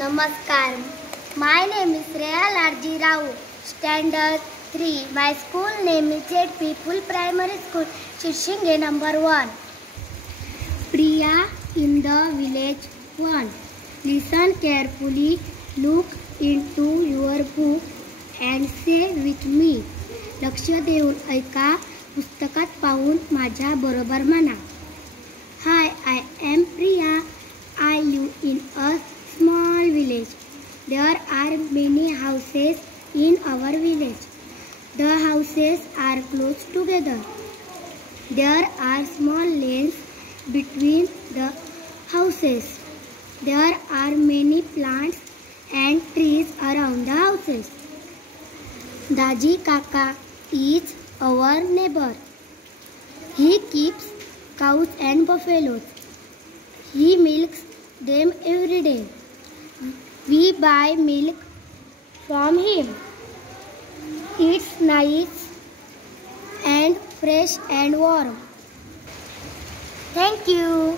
Namaskar. My name is Shreya Larji Rao, Standard 3. My school name is ZP Full Primary School, Chirshinge number 1. Priya in the village 1. Listen carefully, look into your book and say with me. लक्ष देऊन ऐका, पुस्तकात पाहून माझ्या बरोबर म्हणा. Hi, I am Priya. I live in a small village. There are many houses in our village. The houses are close together. There are small lanes between the houses. There are many plants and trees around the houses. Daji Kaka is our neighbor. He keeps cows and buffaloes. He milks them every day. We buy milk from him. It's nice and fresh and warm. Thank you.